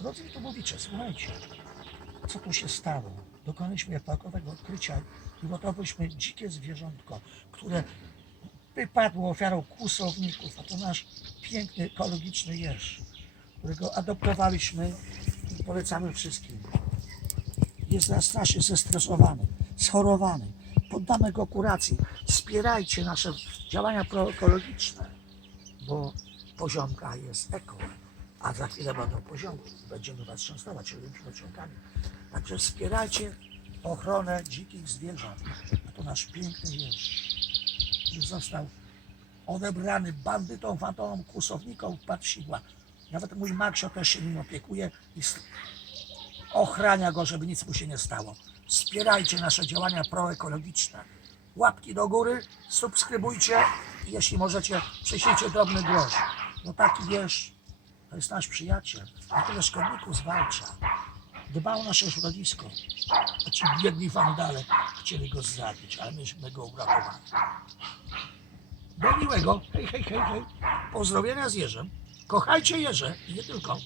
Drodzy YouTubowicze, słuchajcie, co tu się stało? Dokonaliśmy epokowego odkrycia i gotowaliśmy dzikie zwierzątko, które wypadło ofiarą kłusowników, a to nasz piękny, ekologiczny jeż, którego adoptowaliśmy i polecamy wszystkim. Jest nas strasznie zestresowany, schorowany. Poddamy go kuracji. Wspierajcie nasze działania proekologiczne, bo poziomka jest eko, a za chwilę będą poziomki. Będziemy Was częstować różnymi poziomkami. Także wspierajcie ochronę dzikich zwierząt. A to nasz piękny jeż, który został odebrany bandytom, fantomom, kłusownikom sidła. Nawet mój Maksio też się nim opiekuje i ochrania go, żeby nic mu się nie stało. Wspierajcie nasze działania proekologiczne. Łapki do góry, subskrybujcie i jeśli możecie, przyślijcie drobny grosz. No taki wiesz, to jest nasz przyjaciel, a tyle szkodników zwalcza. Dba o nasze środowisko. A ci biedni wandale chcieli go zabić, ale myśmy go uratowali. Do miłego. Hej, hej, hej, hej. Pozdrowienia z Jerzem. Kochajcie Jerze i nie tylko.